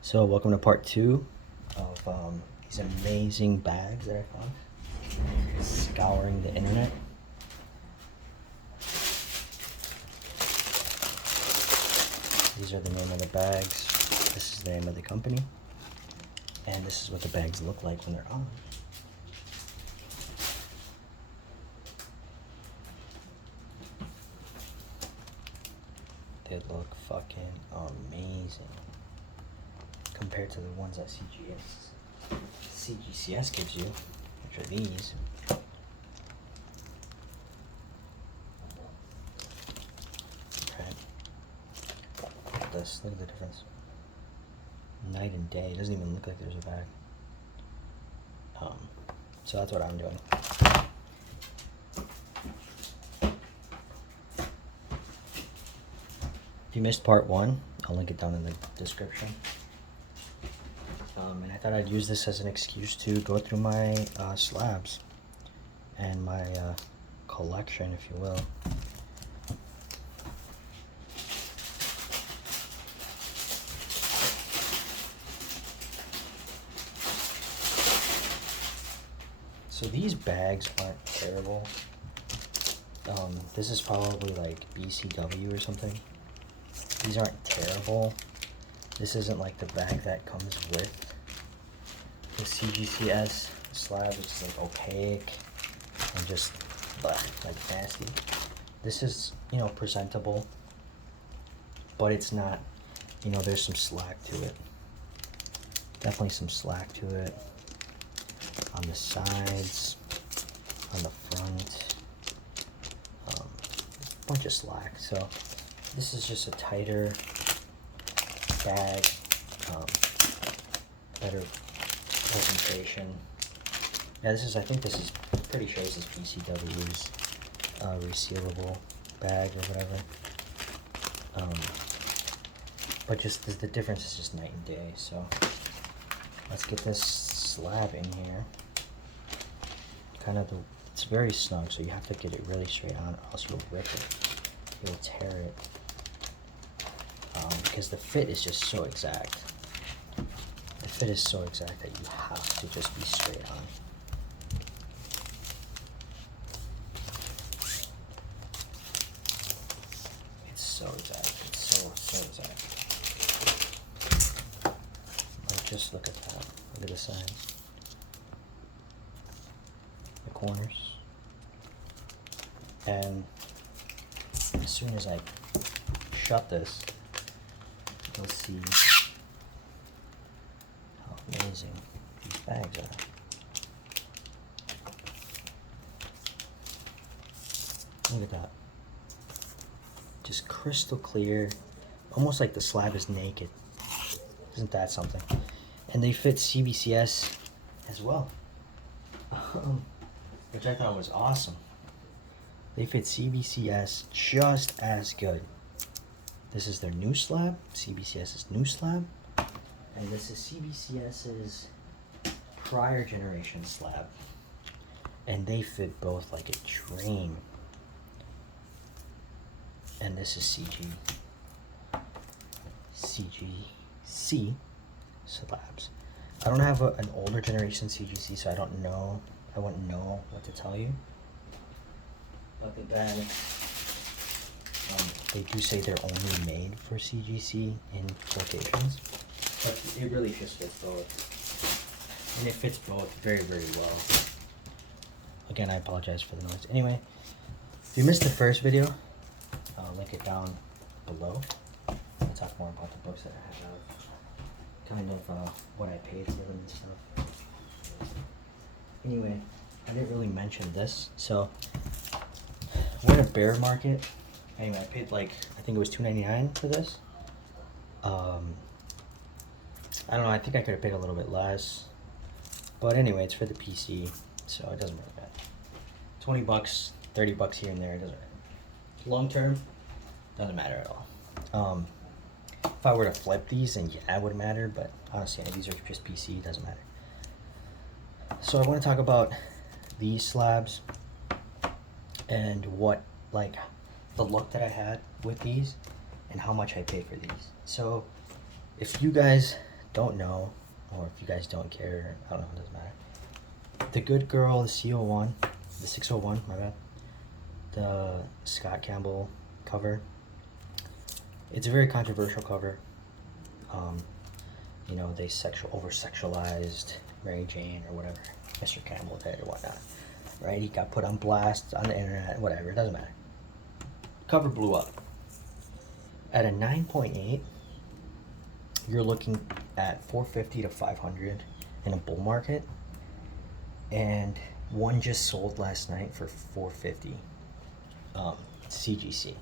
So welcome to part 2 of these amazing bags that I found. Scouring the internet. These are the name of the bags. This is the name of the company. And this is what the bags look like when they're on. They look fucking amazing compared to the ones that CGCS gives you, which are these. Okay. Look at this. Look at the difference. Night and day. It doesn't even look like there's a bag. So that's what I'm doing. If you missed part 1, I'll link it down in the description. And I thought I'd use this as an excuse to go through my slabs and my collection, if you will. So these bags aren't terrible. This is probably like BCW or something. These aren't terrible. This isn't like the bag that comes with the CGCS slab, which is like opaque and just like nasty. This is, you know, presentable, but it's not, you know, there's some slack to it. Definitely some slack to it. On the sides, on the front, a bunch of slack. So this is just a tighter bag, better presentation. Yeah, this is, I think this is, pretty sure this is BCW's resealable bag or whatever. But just the difference is just night and day. So let's get this slab in here. It's very snug, so you have to get it really straight on, or else you'll rip it. You'll tear it. Because the fit is just so exact. The fit is so exact that you have to just be straight on. It's so exact. It's so exact. Like, just look at that. Look at the sides. The corners. And as soon as I shut this, you'll see how amazing these bags are. Look at that. Just crystal clear, almost like the slab is naked. Isn't that something? And they fit CBCS as well, which I thought was awesome. They fit CBCS just as good. This is their new slab, CBCS's new slab, and this is CBCS's prior generation slab. And they fit both like a dream. And this is CGC Slabs. I don't have an older generation CGC, so I wouldn't know what to tell you. But the bag, they do say they're only made for CGC in quotations, but it really just fits both. And it fits both very, very well. Again, I apologize for the noise. Anyway, if you missed the first video, I'll link it down below. I'll talk more about the books that I have, kind of what I paid for them and stuff. Anyway, I didn't really mention this, so we're in a bear market. Anyway, I paid like, I think it was $2.99 for this. I don't know, I think I could have paid a little bit less. But anyway, it's for the PC, so it doesn't really matter. 20 bucks, 30 bucks here and there, it doesn't matter. Long term, doesn't matter at all. If I were to flip these, then yeah, it would matter, but honestly, these are just PC, it doesn't matter. So I want to talk about these slabs and what, like, the look that I had with these and how much I paid for these. So if you guys don't know, or if you guys don't care, I don't know, it doesn't matter. The Good Girl, the CO1, the 601, my bad. The Scott Campbell cover. It's a very controversial cover. You know, they over-sexualized Mary Jane or whatever, Mr. Campbell did or whatnot. Right? He got put on blast on the internet, whatever, it doesn't matter. Cover blew up. At a 9.8, you're looking at 450 to 500 in a bull market, and one just sold last night for 450. CGC.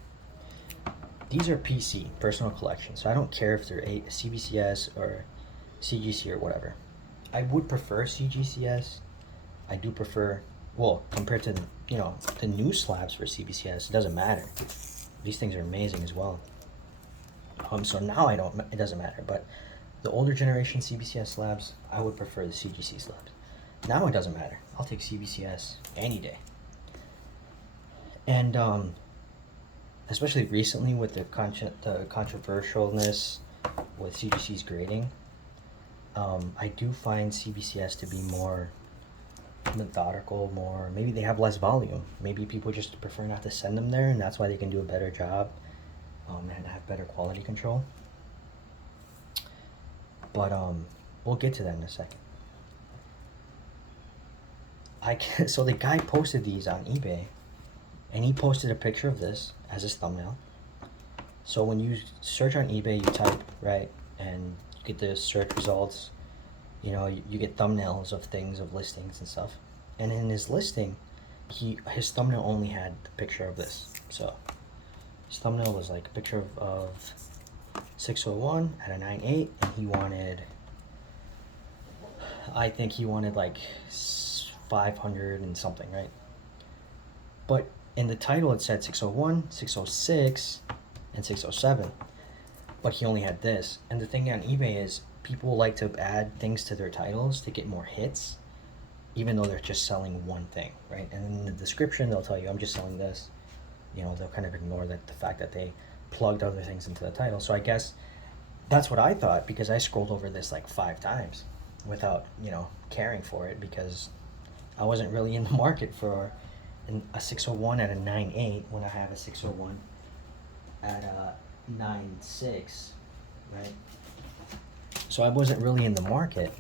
These are PC, personal collection, so I don't care if they're a CBCS or CGC or whatever. I would prefer CGCS. I do prefer, well, compared to, you know, the new slabs for CBCS, it doesn't matter. These things are amazing as well. So now it doesn't matter, but the older generation CBCS slabs, I would prefer the CGC slabs. Now it doesn't matter. I'll take CBCS any day. And especially recently with the controversialness with CGC's grading, I do find CBCS to be more methodical, maybe they have less volume. Maybe people just prefer not to send them there, and that's why they can do a better job and have better quality control. But we'll get to that in a second. So the guy posted these on eBay, and he posted a picture of this as his thumbnail. So when you search on eBay, you type, right, and you get the search results. You know, you get thumbnails of things, of listings and stuff. And in his listing, his thumbnail only had the picture of this. So his thumbnail was like a picture of 601 at a 9.8, and he wanted, I think he wanted like 500 and something, right? But in the title it said 601, 606, and 607, but he only had this. And the thing on eBay is people like to add things to their titles to get more hits, even though they're just selling one thing, right? And in the description they'll tell you, I'm just selling this. You know, they'll kind of ignore the fact that they plugged other things into the title. So I guess that's what I thought, because I scrolled over this like 5 times without, you know, caring for it, because I wasn't really in the market for a 601 at a 9.8 when I have a 601 at a 9.6, right? So I wasn't really in the market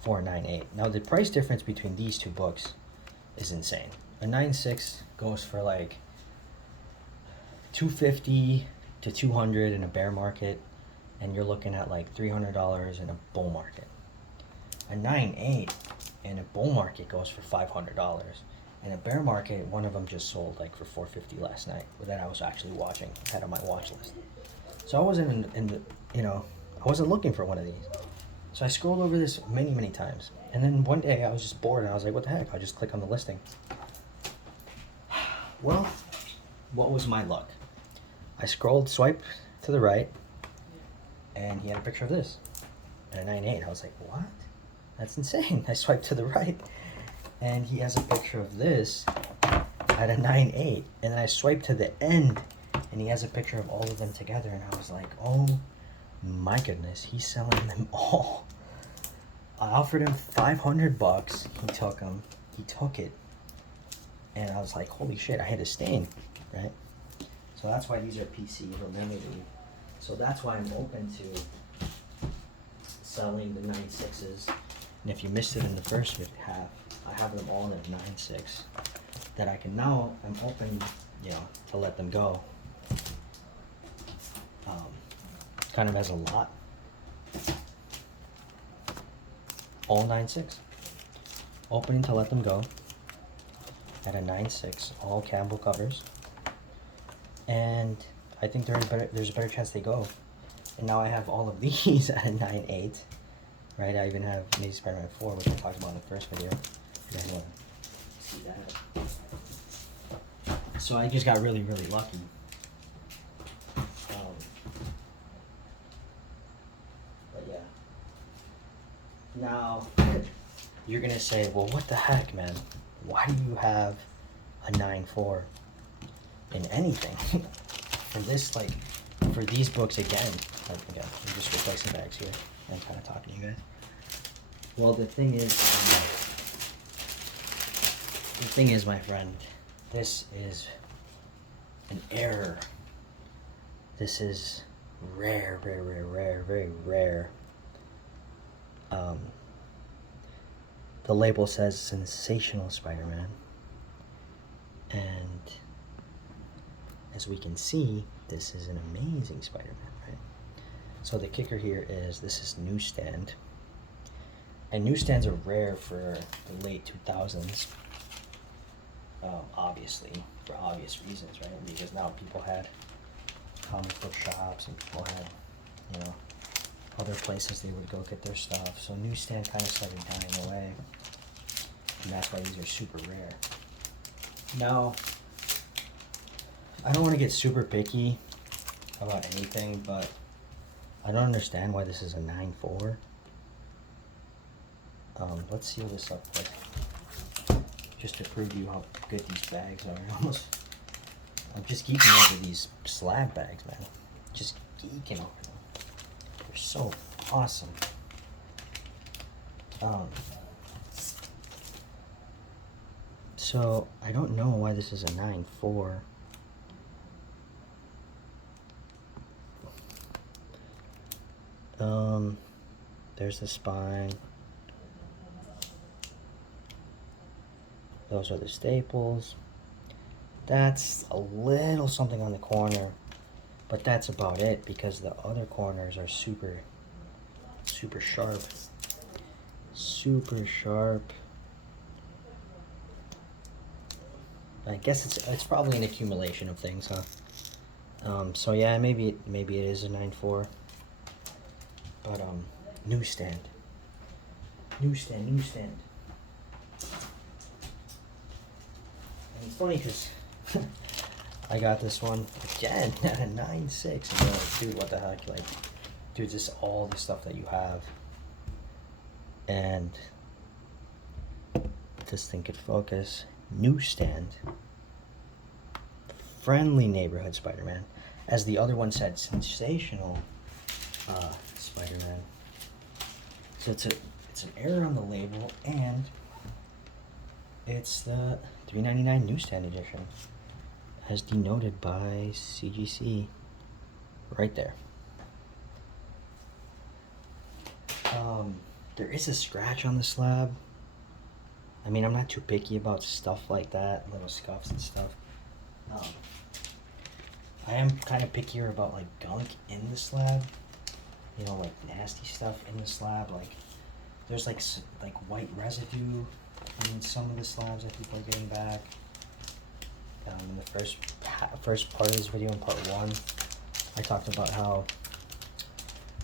for a 9.8. Now the price difference between these two books is insane. A 9.6 goes for like $250 to $200 in a bear market, and you're looking at like $300 in a bull market. A 9.8 in a bull market goes for $500. In a bear market, one of them just sold like for $450 last night, that I was actually watching, had on my watch list. So I wasn't in the, you know, I wasn't looking for one of these. So I scrolled over this many times, and then one day I was just bored, and I was like, what the heck, I'll just click on the listing. Well, what was my luck? I swiped to the right, and he had a picture of this at a 9.8. I was like, what? That's insane. I swiped to the right, and he has a picture of this at a 9.8. And then I swiped to the end, and he has a picture of all of them together, and I was like, oh my goodness, he's selling them all. I offered him $500. He took it, and I was like, holy shit, I had a stain, right? So that's why these are PC limited. So that's why I'm open to selling the 9.6s. And if you missed it in the first half, I have them all at 9.6 that I can now, I'm open, you know, to let them go. Kind of as a lot. All 9.6. Opening to let them go at a 9.6, all Campbell covers. And I think there's a better chance they go. And now I have all of these at a 9.8. Right, I even have Amazing Spider-Man 4, which I talked about in the first video. If you guys want to see that. So I just got really lucky. But yeah. Now, you're going to say, well, what the heck, man? Why do you have a 9.4 in anything? For this, like, for these books again, I'm just replacing bags here. I'm kind of talking to you guys. Well, the thing is, my friend, this is an error. This is rare, very rare. The label says Sensational Spider-Man, and as we can see, this is an amazing Spider-Man, right? So the kicker here is this is newsstand, and newsstands are rare for the late 2000s, obviously, for obvious reasons, right? Because now people had comic book shops and people had, you know, other places they would go get their stuff. So newsstand kind of started dying away, and that's why these are super rare. Now, I don't want to get super picky about anything, but I don't understand why this is a 9.4. Let's seal this up quick, just to prove to you how good these bags are. I'm just geeking over these slab bags, man. Just geeking over them. They're so awesome. So I don't know why this is a 9.4. There's the spine. Those are the staples. That's a little something on the corner, but that's about it because the other corners are super sharp. Super sharp. I guess it's probably an accumulation of things, huh? So yeah, maybe it is a 9.4. But newsstand. And it's funny because I got this one again at a 9.6, and you're like, dude, what the heck? Like, dude, just all the stuff that you have. And this thing could focus. Newsstand. Friendly neighborhood Spider-Man. As the other one said, sensational Spider-Man. So it's an error on the label, and it's the $3.99 newsstand edition, as denoted by CGC, right there. There is a scratch on the slab. I mean, I'm not too picky about stuff like that, little scuffs and stuff. I am kind of pickier about like gunk in the slab. You know, like nasty stuff in the slab. Like there's like white residue in some of the slabs that people are getting back. In the first part of this video, in part 1, I talked about how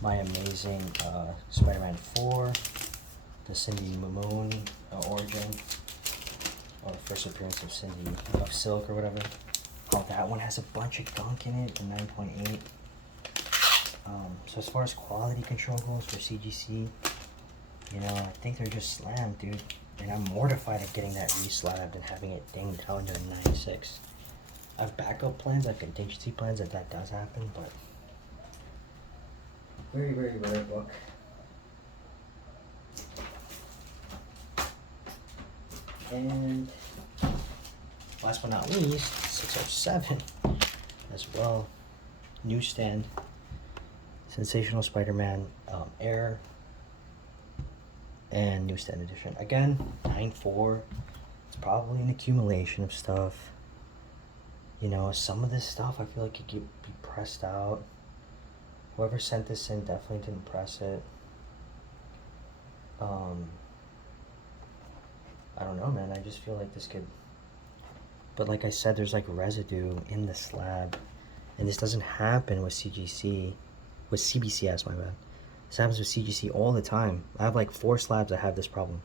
my amazing Spider-Man 4, the Cindy Moon origin, or first appearance of Cindy of Silk or whatever, how that one has a bunch of gunk in it, the 9.8. So as far as quality control goes for CGC, you know, I think they're just slammed, dude. And I'm mortified of getting that re-slabbed and having it dinged out into a 9.6. I have backup plans, I have contingency plans if that does happen, but very rare book. And last but not least, 607 as well. Newsstand. Sensational Spider-Man Air and newsstand edition. Again, 9.4. It's probably an accumulation of stuff. You know, some of this stuff I feel like it could be pressed out. Whoever sent this in definitely didn't press it. I don't know, man. I just feel like this could... But like I said, there's like residue in the slab. And this doesn't happen with CGC. With CBCS, my bad. This happens with CGC all the time. I have like 4 slabs that have this problem.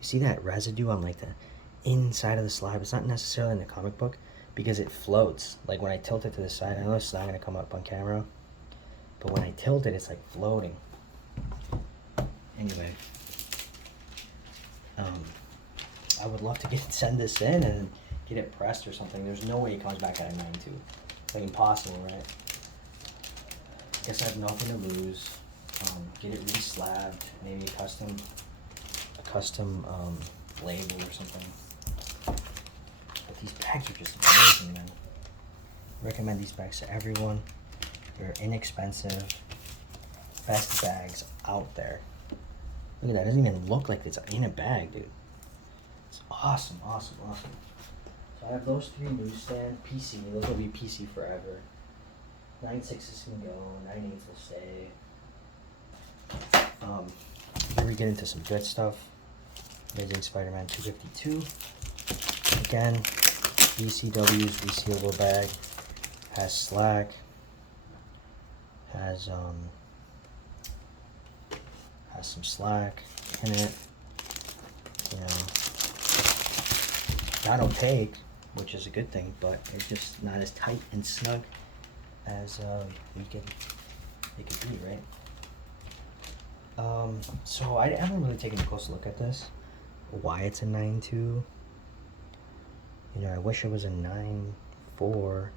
You see that residue on like the inside of the slab? It's not necessarily in the comic book because it floats. Like when I tilt it to the side, I know it's not going to come up on camera, but when I tilt it, it's like floating. Anyway, I would love to send this in and get it pressed or something. There's no way it comes back at a 9.2. It's like impossible, right? Guess I have nothing to lose. Get it re-slabbed, maybe a custom label or something. But these bags are just amazing, man. Recommend these bags to everyone. They're inexpensive, best bags out there. Look at that, it doesn't even look like it's in a bag, dude. It's awesome, awesome, awesome. So I have those 3 newsstand, PC, those will be PC forever. 9.6s can go, 9.8s will stay. Here we get into some good stuff. Amazing Spider-Man 252. Again, ECW's resealable bag. Has slack. Has some slack in it. You know, not opaque, which is a good thing, but it's just not as tight and snug as it could be, right? So I haven't really taken a close look at this. Why it's a 9.2. You know, I wish it was a 9.4.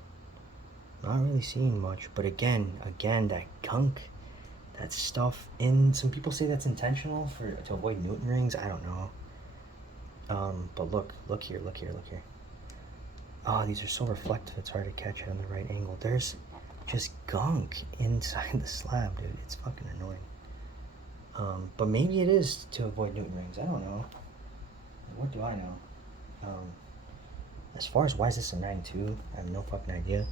Not really seeing much, but again, that gunk, that stuff in. Some people say that's intentional to avoid Newton rings. I don't know. But look here. Oh, these are so reflective. It's hard to catch it on the right angle. There's just gunk inside the slab, dude. It's fucking annoying. But maybe it is to avoid Newton rings. I don't know. What do I know? As far as why is this a 9.2, I have no fucking idea.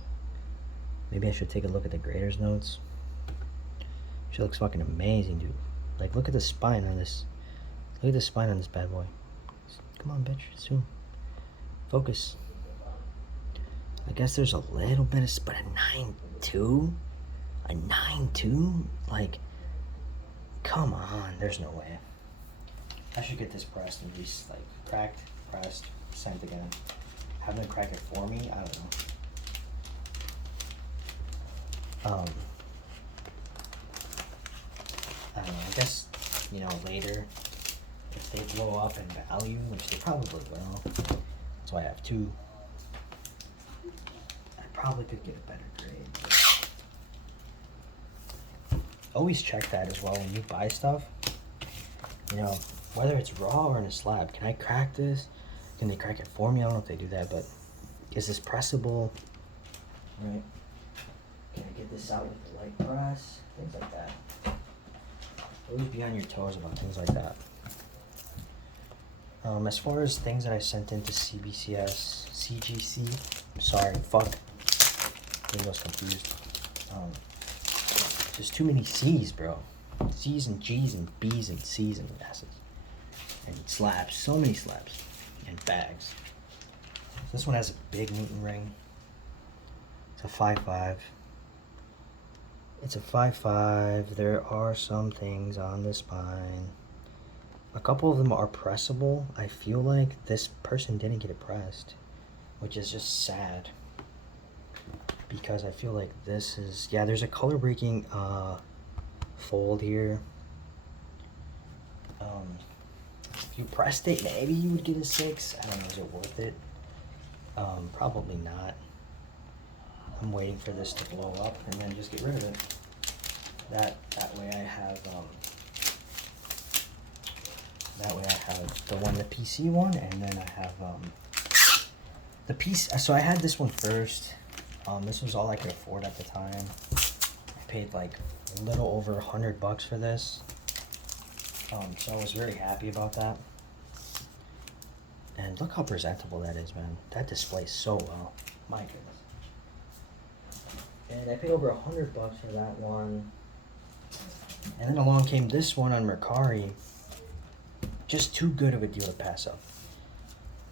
Maybe I should take a look at the grader's notes. She looks fucking amazing, dude. Like, look at the spine on this. Look at the spine on this bad boy. Come on, bitch. Zoom. Focus. I guess there's a little bit of, but a 9.2? A 9.2? Like, come on. There's no way. I should get this pressed and just, like, cracked, pressed, sent again. Have them crack it for me? I don't know. I don't know, I guess, you know, later, if they blow up in value, which they probably will, that's why I have 2, I probably could get a better grade. Always check that as well when you buy stuff. You know, whether it's raw or in a slab, can I crack this? Can they crack it for me? I don't know if they do that, but is this pressable? Right? Can I get this out with the light press? Things like that. Always be on your toes about things like that. As far as things that I sent into CBCS, CGC, sorry, fuck. I was confused. There's too many C's, bro. C's and G's and B's and C's and S's. And slabs, so many slabs. And bags. This one has a big Newton ring. It's a 5.5. It's a 5.5. There are some things on the spine. A couple of them are pressable. I feel like this person didn't get it pressed, which is just sad. Because I feel like this is, yeah, there's a color breaking fold here. If you pressed it, maybe you would get a 6. I don't know, is it worth it? Probably not. I'm waiting for this to blow up and then just get rid of it. That way I have the PC one, and then I have the piece. So I had this one first. This was all I could afford at the time. I paid like a little over $100 for this. So I was very happy about that. And look how presentable that is, man. That displays so well. My goodness. And I paid over $100 for that one. And then along came this one on Mercari. Just too good of a deal to pass up.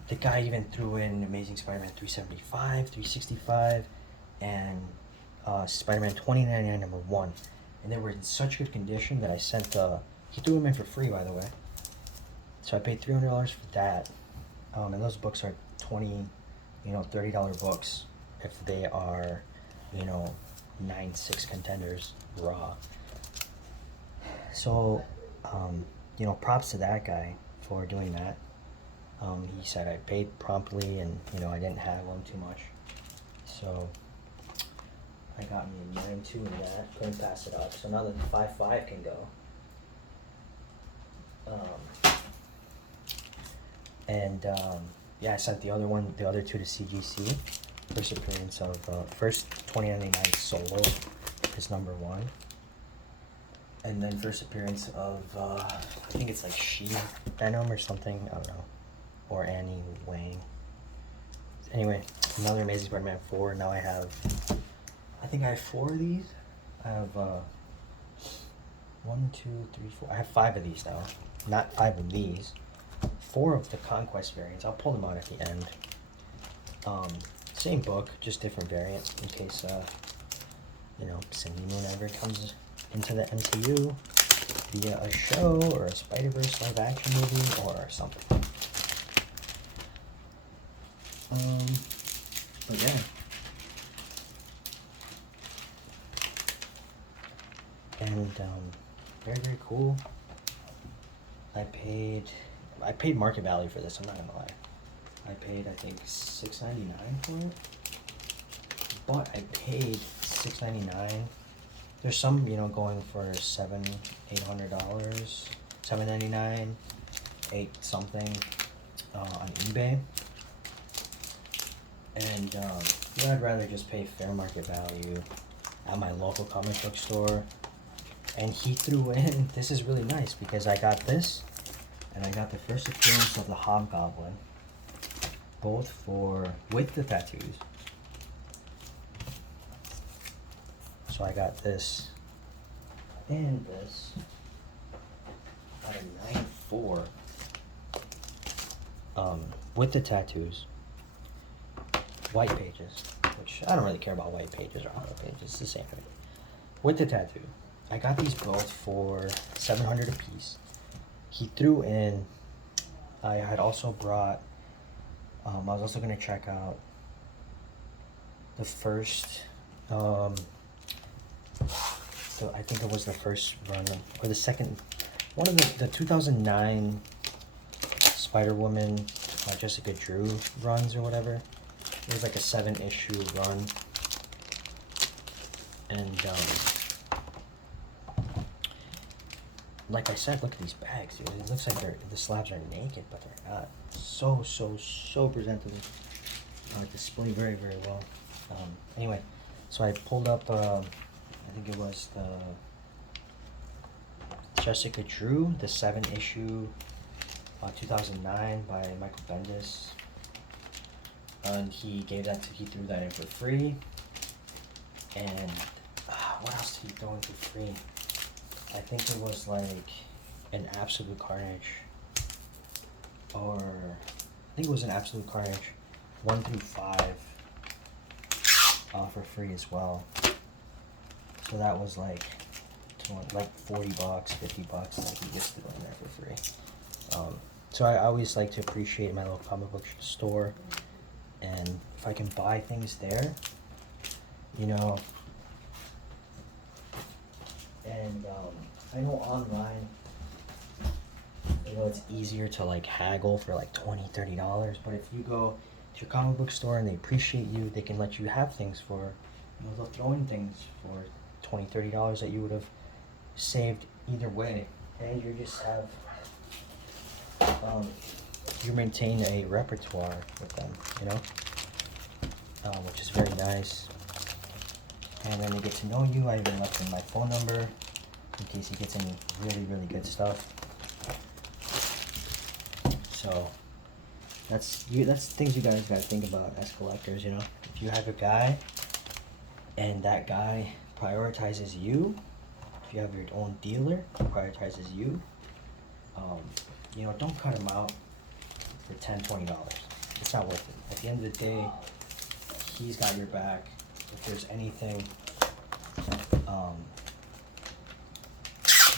The guy even threw in Amazing Spider-Man 375, 365, and Spider-Man 2099 #1. And they were in such good condition that I sent he threw them in for free, by the way. So I paid $300 for that. And those books are $30 books if they are, 9.6 contenders raw. So, props to that guy for doing that. He said I paid promptly and, I didn't haggle him too much. So, I got me a 9.2 in that. Couldn't pass it up. So now the 5.5 can go. Yeah, I sent the other two to CGC. First appearance of first 2099 solo is number 1. And then first appearance of I think it's like She Venom or something, I don't know. Or Annie Wang. Anyway, another Amazing Spider-Man 4. Now I think I have 4 of these. I have 1, 2, 3, 4. I have 5 of these now. Not 5 of these. 4 of the Conquest variants. I'll pull them out at the end. Same book, just different variant in case Cindy Moon ever comes into the MCU via a show or a Spider-Verse live action movie or something. But yeah. And very, very cool. I paid market value for this, I'm not gonna lie. I paid, I think, $6.99 for it. But I paid $6.99. There's some, going for $700, $800, $7.99, $8 something on eBay. And I'd rather just pay fair market value at my local comic book store. And he threw in, this is really nice because I got this, and I got the first appearance of the Hobgoblin, both with the tattoos. So I got this and this at a 9.4 with the tattoos. White pages, which I don't really care about white pages or auto pages, it's the same thing. With the tattoo. I got these both for $700 a piece. He threw in, I had also brought, I was also going to check out the first, so I think it was the first run, or the second, one of the 2009 Spider-Woman, Jessica Drew runs or whatever. It was like a 7-issue run. And, like I said, look at these bags, dude. It looks like the slabs are naked, but they're not. So presentable. Display very, very well. Anyway, so I pulled up, I think it was the Jessica Drew, the 7-issue, 2009 by Michael Bendis. And he threw that in for free. And what else did he throw in for free? I think it was like an Absolute Carnage, or I think it was an Absolute Carnage 1 through 5 for free as well. So that was like $40, $50. Like he gets to go in there for free. So I always like to appreciate my local comic book store, and if I can buy things there, and I know online, it's easier to like haggle for like $20, $30, but if you go to your comic book store and they appreciate you, they can let you have things for, they'll throw in things for $20, $30 that you would have saved either way, and you just have, you maintain a repertoire with them, which is very nice. And then they get to know you. I even left them my phone number in case he gets any really, really good stuff. So that's things you guys gotta think about as collectors. If you have a guy and that guy prioritizes you, if you have your own dealer who prioritizes you, don't cut him out for $10, $20. It's not worth it. At the end of the day, he's got your back. If there's anything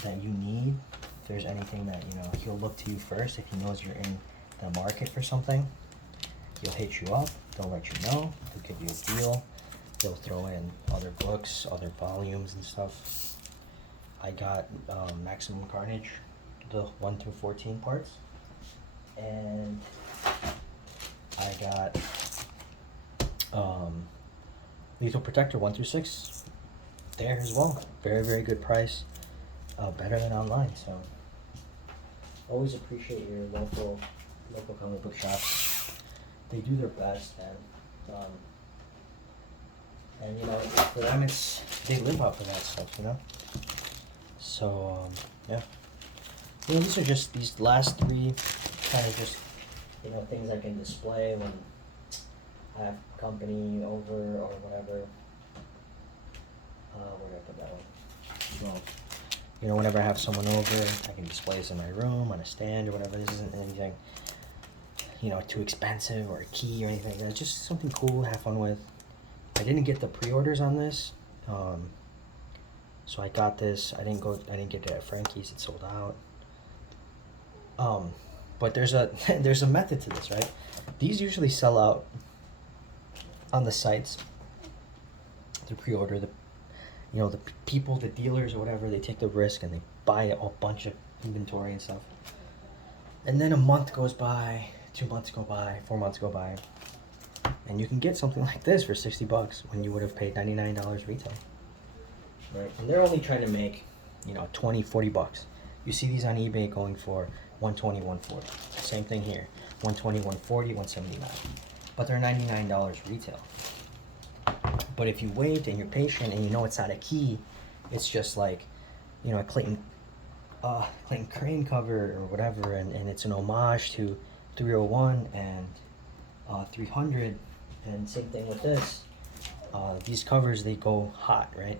that you need, if there's anything that, he'll look to you first. If he knows you're in the market for something, he'll hit you up, they'll let you know, they'll give you a deal, they'll throw in other books, other volumes and stuff. I got Maximum Carnage, the 1 through 14 parts, and I got Lethal Protector 1 through 6 there as well. Very, very good price. Better than online. So always appreciate your local comic book shops. They do their best, and you know, for them they live off of that stuff, you know. So yeah, you know, these last three kind of just, you know, things I can display when I have company over or whatever. Where did I put that one? Well, you know, whenever I have someone over, I can display this in my room on a stand or whatever. This isn't anything, you know, too expensive or a key or anything like that. It's just something cool to have fun with. I didn't get the pre-orders on this, so I got this. I didn't get it at Frankie's. It sold out. But there's a method to this, right? These usually sell out on the sites. The pre-order, you know, the people, the dealers or whatever, they take the risk and they buy a bunch of inventory and stuff. And then a month goes by, 2 months go by, 4 months go by, and you can get something like this for $60 when you would have paid $99 retail. Right? And they're only trying to make, you know, $20, $40. You see these on eBay going for $120, $140. Same thing here, $120, $140, $179. But they're $99 retail. But if you wait and you're patient and you know it's not a key, it's just like, you know, a Clayton Crane cover or whatever, and it's an homage to 301 and 300, and same thing with this. These covers, they go hot, right?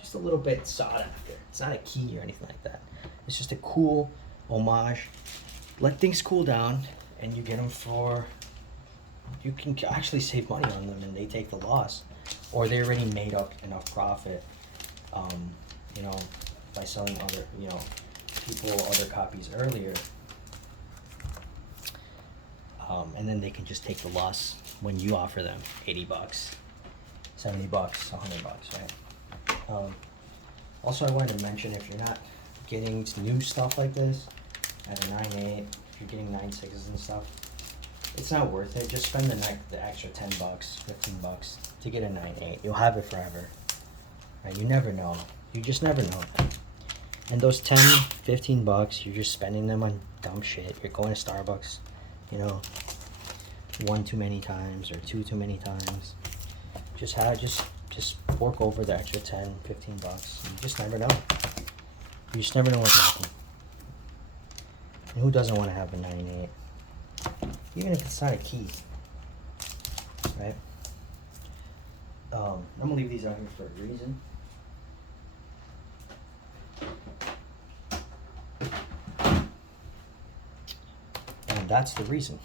Just a little bit sought after. It's not a key or anything like that. It's just a cool homage. Let things cool down, and you get them for, you can actually save money on them, and they take the loss, or they already made up enough profit, you know, by selling other, you know, people other copies earlier, and then they can just take the loss when you offer them $80, $70, $100, right? Also, I wanted to mention, if you're not getting new stuff like this at a 9.8, if you're getting 9.6s and stuff, it's not worth it. Just spend the extra $10, $15 to get a 9.8. You'll have it forever. Right? You never know. You just never know. And those $10, $15, you're just spending them on dumb shit. You're going to Starbucks, you know, one too many times or two too many times. Just fork over the extra $10, $15. You just never know. You just never know what's happening. And who doesn't want to have a 9.8? Even if it's not a key, right? I'm gonna leave these out here for a reason. And that's the reason.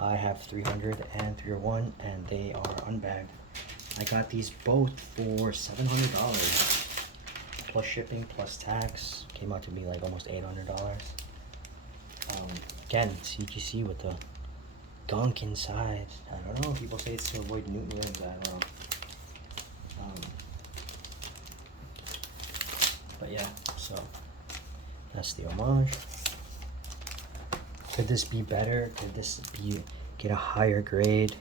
I have 300 and 301, and they are unbagged. I got these both for $700 plus shipping plus tax. Came out to be like almost $800. Again, CGC with the gunk inside. I don't know. People say it's to avoid Newton rings. I don't know. But yeah, so that's the homage. Could this be better? Could this get a higher grade?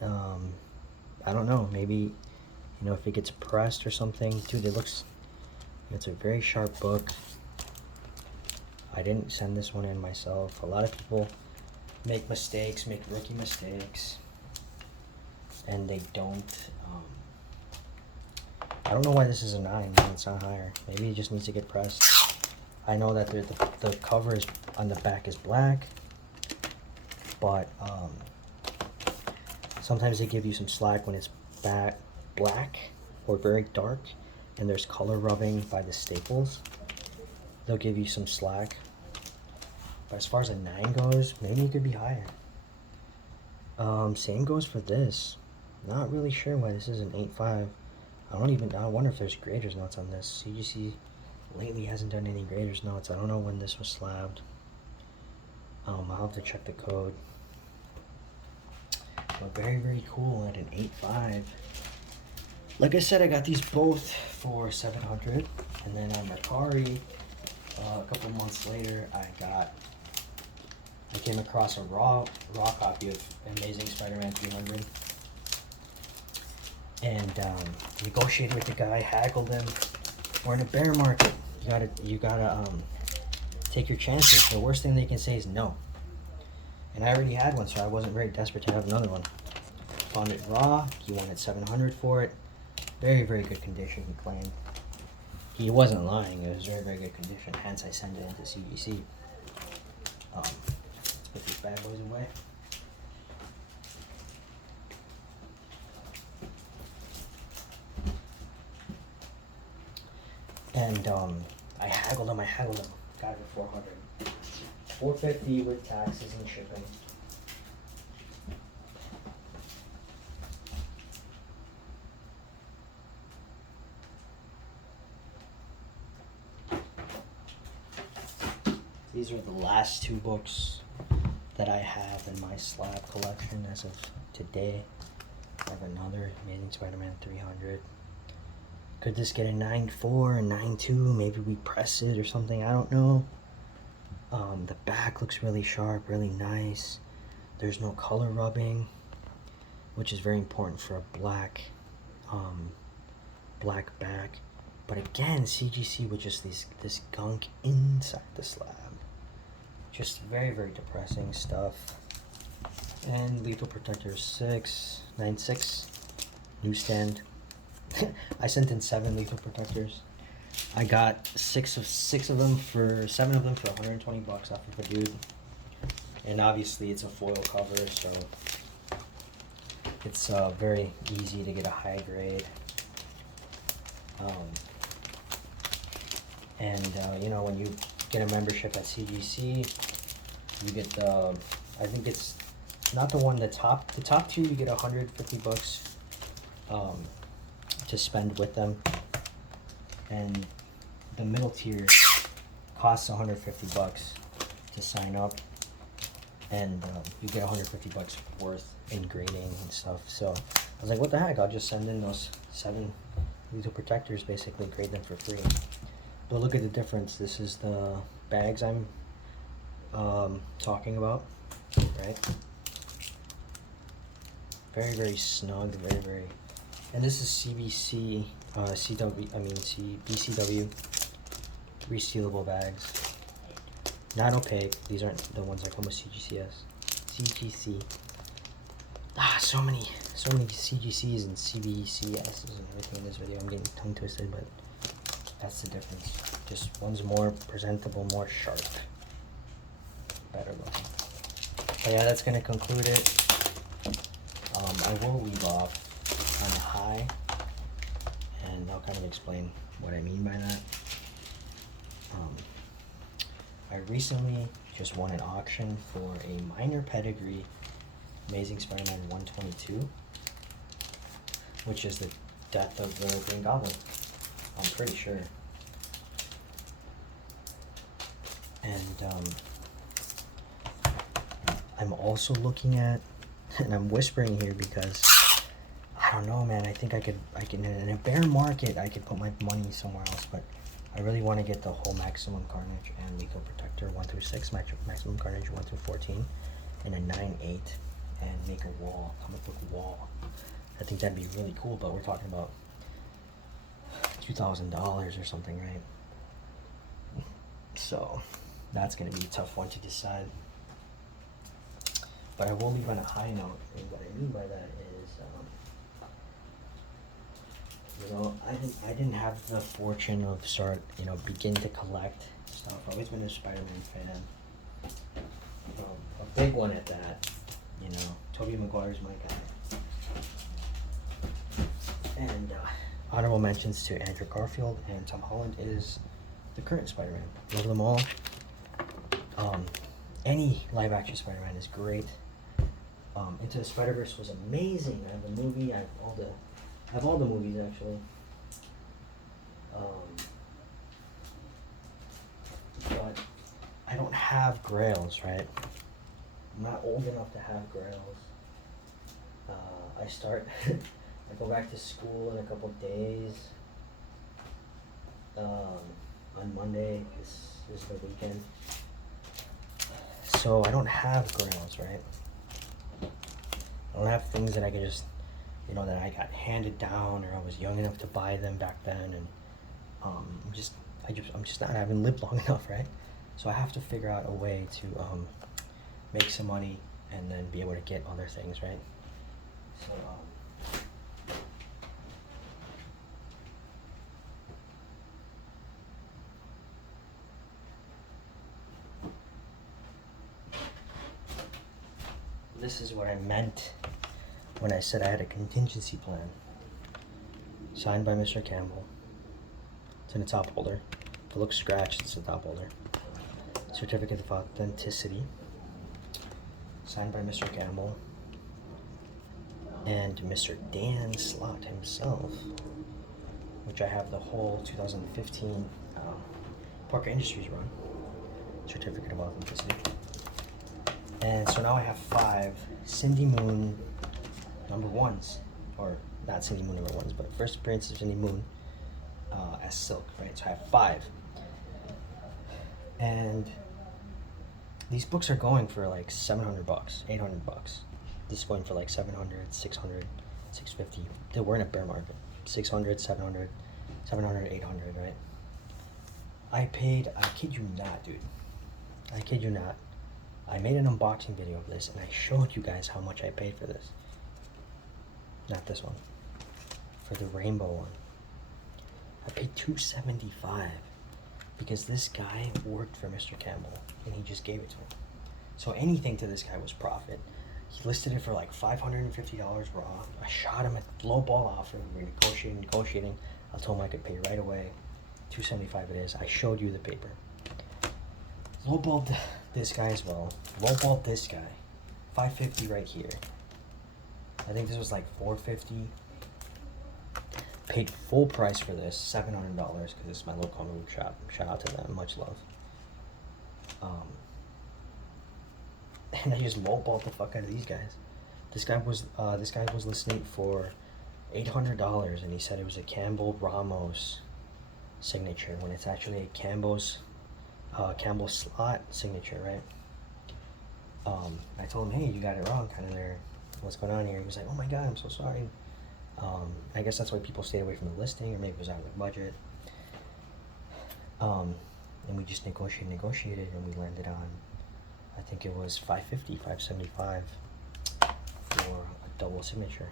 I don't know. Maybe, you know, if it gets pressed or something. Dude, it's a very sharp book. I didn't send this one in myself. A lot of people make mistakes, make rookie mistakes, and they don't. I don't know why this is a 9 and it's not higher. Maybe it just needs to get pressed. I know that the cover is on the back is black, but sometimes they give you some slack when it's black or very dark, and there's color rubbing by the staples. They'll give you some slack. But as far as a 9 goes, maybe it could be higher. Same goes for this. Not really sure why this is an 8.5. I wonder if there's graders notes on this. CGC lately hasn't done any graders notes. I don't know when this was slabbed. I'll have to check the code. But very, very cool at an 8.5. Like I said, I got these both for $700, and then on Mercari, a couple months later, I came across a raw copy of Amazing Spider-Man 300, and negotiated with the guy, haggled him. We're in a bear market. You gotta take your chances. The worst thing they can say is no. And I already had one, so I wasn't very desperate to have another one. Found it raw. He wanted $700 for it. Very, very good condition, he claimed. He wasn't lying. It was very, very good condition. Hence, I sent it into CGC. Let's put these bad boys away. And I haggled him. Got it for $400. $450 with taxes and shipping. These are the last two books that I have in my slab collection as of today. I have another Amazing Spider-Man 300. Could this get a 9.4 and 9.2? Maybe we press it or something. I don't know. The back looks really sharp, really nice. There's no color rubbing, which is very important for a black back. But again, CGC with just this gunk inside the slab. Just very, very depressing stuff. And Lethal Protector 9.6 newsstand. I sent in 7 Lethal Protectors. I got 7 of them for $120 off of a dude. And obviously it's a foil cover, so it's very easy to get a high grade. You know, when you get a membership at CGC, you get the, I think it's not the top tier, you get $150 to spend with them, and the middle tier costs $150 to sign up, and you get $150 worth in grading and stuff. So I was like, what the heck, I'll just send in those 7 Lethal Protectors, basically grade them for free. But look at the difference. This is the bags I'm talking about, right? Very, very snug, very, very. And this is BCW resealable bags. Not opaque. These aren't the ones that come with CGCS. CGC. So many CGCs and CBCSs and everything in this video. I'm getting tongue twisted, but that's the difference. Just one's more presentable, more sharp, better looking. But yeah, that's gonna conclude it. I will leave off on a high, and I'll kind of explain what I mean by that. I recently just won an auction for a minor pedigree Amazing Spider-Man 122, which is the death of the Green Goblin, I'm pretty sure. And I'm also looking at, and I'm whispering here because I don't know, man. I think I can in a bear market I could put my money somewhere else, but I really want to get the whole Maximum Carnage and Lethal Protector 1 through 6, Maximum Carnage 1 through 14, and a 9.8, and make a wall, comic book wall. I think that'd be really cool, but we're talking about $2,000 or something, right? So that's gonna be a tough one to decide. But I will leave on a high note, and what I mean by that is, you know, I didn't have the fortune of begin to collect stuff. I've always been a Spider-Man fan, a big one at that. You know, Tobey Maguire's my guy. And honorable mentions to Andrew Garfield and Tom Holland is the current Spider-Man. Love them all. Any live-action Spider-Man is great. Into the Spider-Verse was amazing. I have the movie. I have all the movies actually. But I don't have Grails, right? I'm not old enough to have Grails. I go back to school in a couple days. On Monday, this is the weekend. So I don't have Grails, right? I don't have things that I can just you know, that I got handed down, or I was young enough to buy them back then, and I'm just not, I haven't lived long enough, right? So I have to figure out a way to make some money and then be able to get other things, right? So this is what I meant when I said I had a contingency plan. Signed by Mr. Campbell. It's in the top holder. If it looks scratched, it's the top holder. Certificate of authenticity. Signed by Mr. Campbell. And Mr. Dan Slott himself, which I have the whole 2015 Parker Industries run. Certificate of authenticity. And so now I have 5 Cindy Moon #1s, or not Cindy Moon #1s, but first appearance of Cindy Moon as Silk, right? So I have 5. And these books are going for like $700, $800. This is going for like 700, 600, 650. We're in a bear market. 600, 700, 800, right? I paid, I kid you not, dude. I kid you not. I made an unboxing video of this, and I showed you guys how much I paid for this. Not this one. For the rainbow one. I paid $275 because this guy worked for Mr. Campbell, and he just gave it to him. So anything to this guy was profit. He listed it for like $550 raw. I shot him at lowball offer. We were negotiating. I told him I could pay right away. $275 it is. I showed you the paper. Lowballed this guy as well. Lowballed this guy. $550 right here. I think this was like $450. Paid full price for this, $700, because this is my local comic book shop. Shout out to them, much love. And I just lowballed the fuck out of these guys. This guy was listing for $800, and he said it was a Campbell Ramos signature when it's actually a Campbell Slott signature, right? I told him, hey, you got it wrong, kind of there. What's going on here? He was like, oh my god, I'm so sorry. I guess that's why people stayed away from the listing, or maybe it was out of their budget. And we just negotiated, and we landed on, I think it was $550, $575 for a double signature.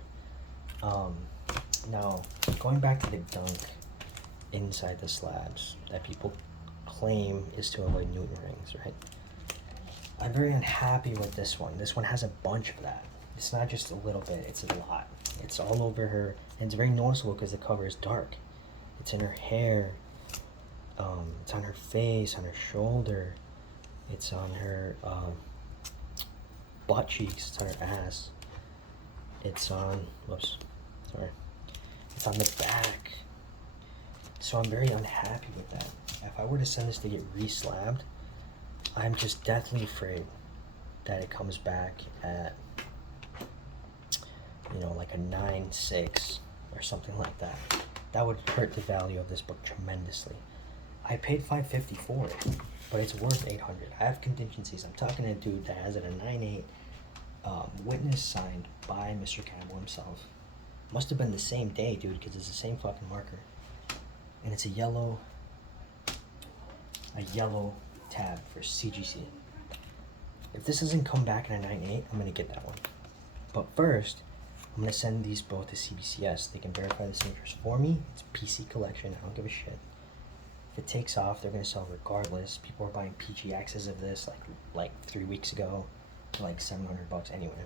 Now, going back to the dunk inside the slabs that people claim is to avoid Newton rings, right? I'm very unhappy with this one. This one has a bunch of that. It's not just a little bit, it's a lot. It's all over her, and it's very noticeable because the cover is dark. It's in her hair, it's on her face, on her shoulder, it's on her butt cheeks, it's on her ass, it's on, it's on the back. So I'm very unhappy with that. If I were to send this to get re-slabbed, I'm just deathly afraid that it comes back at, you know, like a 9.6 or something like that. That would hurt the value of this book tremendously. I paid $550 for it, but it's worth $800. I have contingencies. I'm talking to a dude that has it a 9.8, witness signed by Mr. Campbell himself. Must have been the same day, dude, because it's the same fucking marker. And it's a yellow tab for CGC. If this doesn't come back in a 9.8, I'm gonna get that one. But first, I'm gonna send these both to CBCS. They can verify the signatures for me. It's PC collection. I don't give a shit. If it takes off, they're gonna sell regardless. People are buying PGXs of this like 3 weeks ago for like $700 anyway.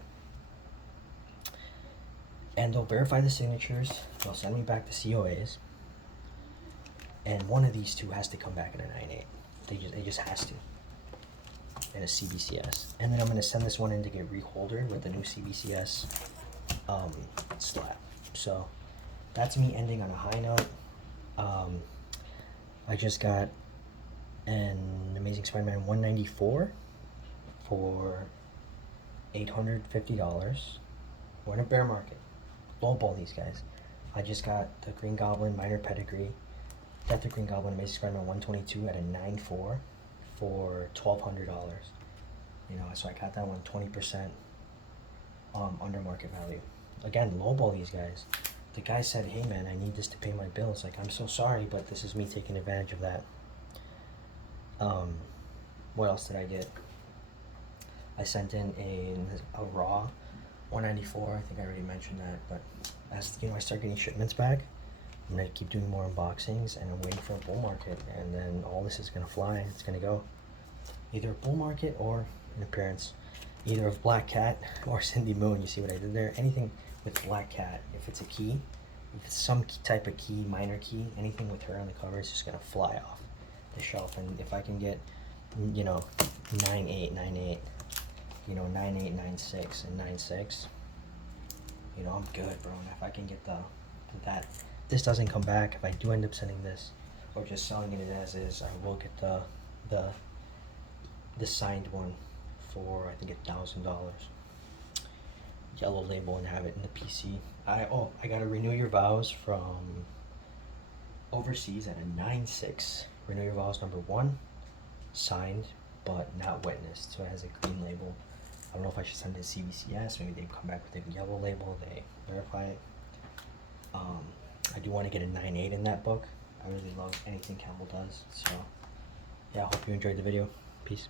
And they'll verify the signatures. They'll send me back the COAs. And one of these two has to come back in a 9.8. It just has to. And a CBCS. And then I'm gonna send this one in to get reholdered with the new CBCS slab. So that's me ending on a high note. I just got an Amazing Spider-Man 194 for $850. We're in a bear market. Lowball these guys. I just got the Green Goblin minor pedigree. Got the Green Goblin Amazing Spider-Man 122 at a 9.4 for $1,200. You know, so I got that one 20% under market value. again, lowball these guys. The guy said, hey man, I need this to pay my bills. Like, I'm so sorry, but this is me taking advantage of that. What else did I get? I sent in a raw 194. I think I already mentioned that, but as I start getting shipments back, I'm gonna keep doing more unboxings, and I'm waiting for a bull market, and then all this is gonna fly. It's gonna go either a bull market or an appearance, either of Black Cat or Cindy Moon. You see what I did there? Anything with Black Cat, if it's a key, if it's some type of key, minor key, anything with her on the cover is just gonna fly off the shelf. And if I can get, 9.8, 9.8, 9.8, 9.6, and 9.6, I'm good, bro. And if I can get that, this doesn't come back. If I do end up sending this or just selling it as is, I will get the signed one for I think $1,000. Yellow label and have it in the PC. I gotta renew your vows from overseas at a 9.6. Renew your vows #1, signed but not witnessed. So it has a green label. I don't know if I should send it to CBCS. Maybe they come back with a yellow label. They verify it. I do want to get a 9.8 in that book. I really love anything Campbell does. So yeah, I hope you enjoyed the video. Peace.